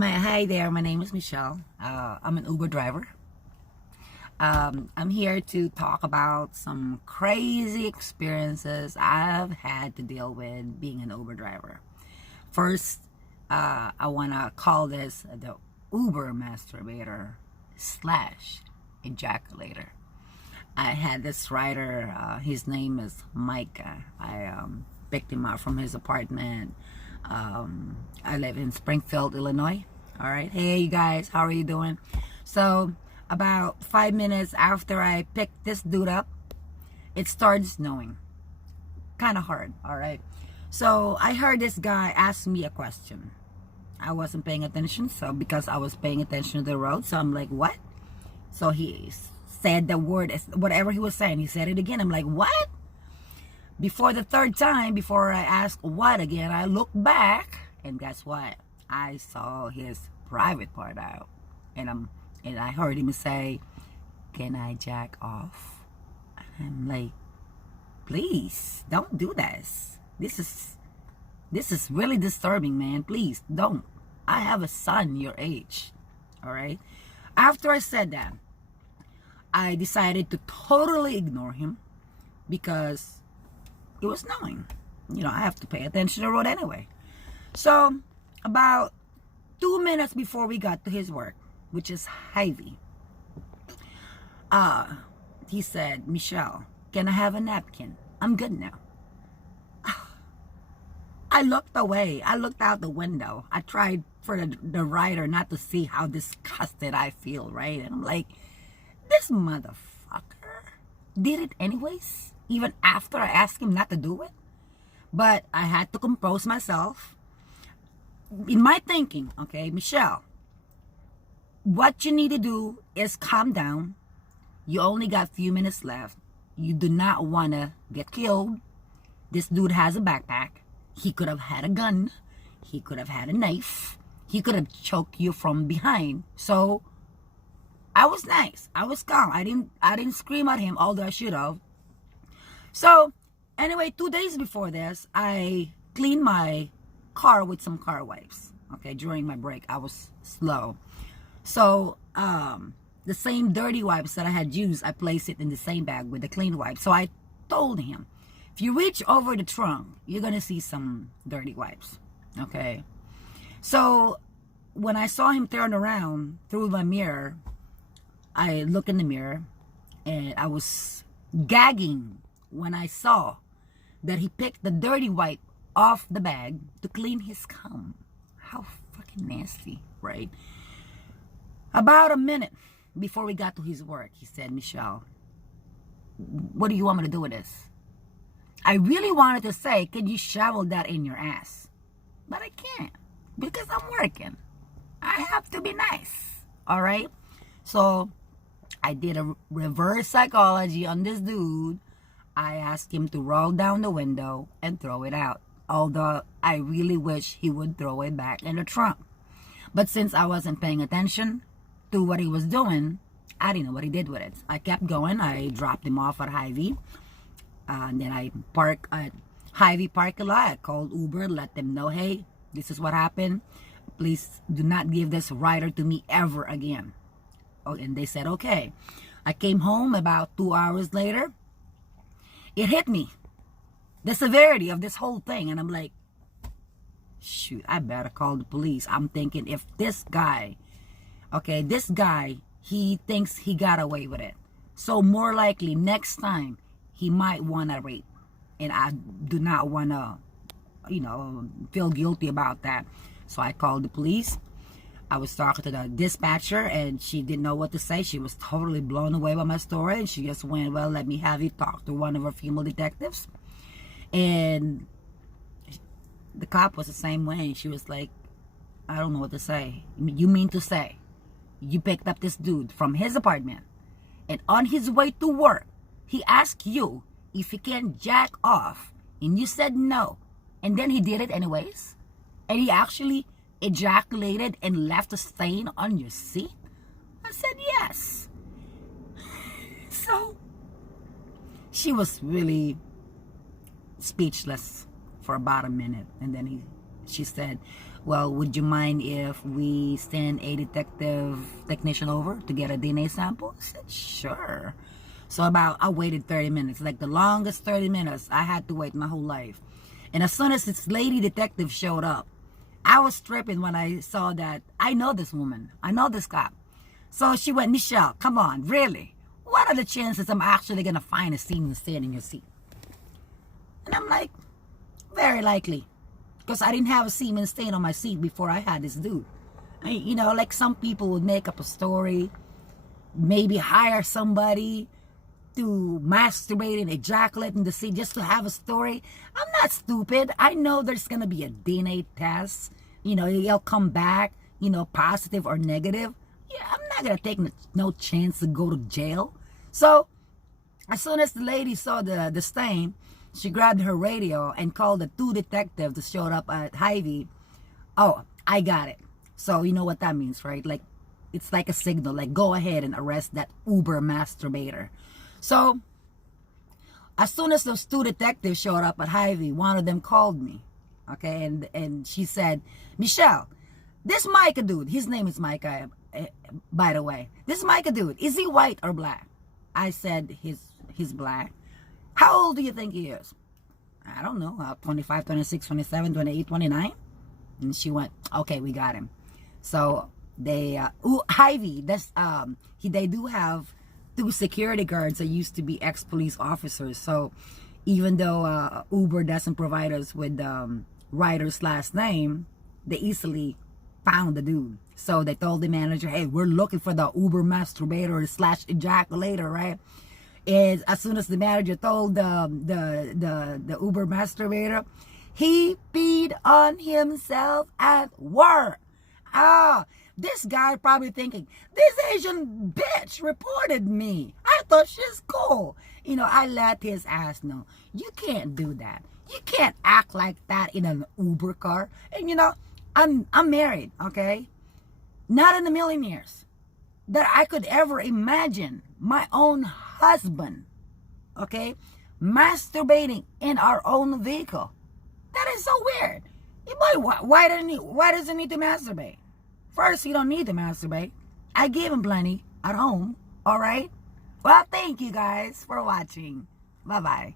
Hi there, my name is Michelle. I'm an Uber driver. I'm here to talk about some crazy experiences I've had to deal with being an Uber driver. First, I want to call this the Uber masturbator slash ejaculator. I had this rider, his name is Micah. I picked him up from his apartment. I live in Springfield, Illinois. All right. Hey, you guys, how are you doing? So, about 5 minutes after I picked this dude up, it started snowing. Kind of hard. All right. So, I heard this guy ask me a question. I wasn't paying attention. So, because I was paying attention to the road, so I'm like, what? So, he said the word, whatever he was saying, he said it again. I'm like, what? Before the third time, before I asked what again, I looked back, and guess what? I saw his private part out, and I heard him say, "Can I jack off?" And I'm like, "Please don't do this. This is really disturbing, man. Please don't. I have a son your age, all right." After I said that, I decided to totally ignore him because it was snowing. You know, I have to pay attention to the road anyway. So, about 2 minutes before we got to his work, which is Hy-Vee, he said, "Michelle, can I have a napkin? I'm good now." I looked away. I looked out the window. I tried for the rider not to see how disgusted I feel, right? And I'm like, this motherfucker did it anyways, even after I asked him not to do it. But I had to compose myself. In my thinking, okay, Michelle, what you need to do is calm down. You only got a few minutes left. You do not want to get killed. This dude has a backpack. He could have had a gun. He could have had a knife. He could have choked you from behind. So I was nice. I was calm. I didn't scream at him, although I should have. So anyway, 2 days before this, I cleaned my car with some car wipes. Okay, during my break, I was slow. So the same dirty wipes that I had used, I placed it in the same bag with the clean wipes. So I told him, if you reach over the trunk, you're gonna see some dirty wipes. Okay. So when I saw him turn around through my mirror, I looked in the mirror and I was gagging when I saw that he picked the dirty wipe off the bag to clean his cum. How fucking nasty, right? About a minute before we got to his work, he said, "Michelle, what do you want me to do with this?" I really wanted to say, "Can you shovel that in your ass?" But I can't because I'm working. I have to be nice, all right? So I did a reverse psychology on this dude. I asked him to roll down the window and throw it out. Although I really wish he would throw it back in the trunk. But since I wasn't paying attention to what he was doing, I didn't know what he did with it. I kept going. I dropped him off at Hy-Vee. And then I parked at Hy-Vee parking lot. I called Uber, let them know, "Hey, this is what happened. Please do not give this rider to me ever again." Oh, and they said, okay. I came home about 2 hours later. It hit me, the severity of this whole thing. And I'm like, shoot, I better call the police. I'm thinking, if this guy, okay, this guy, he thinks he got away with it. So more likely next time, he might want to rape. And I do not want to, feel guilty about that. So I called the police. I was talking to the dispatcher and she didn't know what to say. She was totally blown away by my story. And she just went, "Well, let me have you talk to one of our female detectives." And the cop was the same way. She was like, "I don't know what to say. You mean to say you picked up this dude from his apartment and on his way to work, he asked you if he can jack off and you said no, and then he did it anyways? And he actually ejaculated and left a stain on your seat?" I said, "Yes." So she was really speechless for about a minute, and then she said, well, would you mind if we send a technician over to get a DNA sample? I said, sure. So I waited 30 minutes, like the longest 30 minutes I had to wait my whole life. And as soon as this lady detective showed up, I was tripping when I saw that I know this woman. I know this cop. So she went, Michelle, come on, really? What are the chances I'm actually going to find a semen stain in your seat? And I'm like, very likely. Because I didn't have a semen stain on my seat before I had this dude. You know, like some people would make up a story, maybe hire somebody to masturbate and ejaculate in the seat just to have a story. I'm not stupid. I know there's going to be a DNA test. You know, it'll come back, you know, positive or negative. Yeah, I'm not going to take no chance to go to jail. So, as soon as the lady saw the stain, she grabbed her radio and called the 2 detectives that showed up at Hy-Vee. Oh, I got it. So, you know what that means, right? Like, it's like a signal, like, go ahead and arrest that Uber masturbator. So, as soon as those 2 detectives showed up at Hy-Vee, one of them called me, okay, and she said, Michelle, this Micah dude, his name is Micah, by the way, this Micah dude, is he white or black? I said, he's black. How old do you think he is? I don't know, 25, 26, 27, 28, 29? And she went, okay, we got him. So, they, Hy-Vee, they do have 2 security guards that used to be ex-police officers. So even though Uber doesn't provide us with rider's last name, they easily found the dude. So they told the manager, hey, we're looking for the Uber masturbator / ejaculator, right? And as soon as the manager told the Uber masturbator, he peed on himself at work. This guy probably thinking, this Asian bitch reported me. I thought she's cool. You know, I let his ass know, you can't do that. You can't act like that in an Uber car. And you know, I'm married, okay? Not in a million years that I could ever imagine my own husband, okay, masturbating in our own vehicle. That is so weird. Why does he need to masturbate? First, he don't need to masturbate. I give him plenty at home, all right? Well, thank you guys for watching. Bye-bye.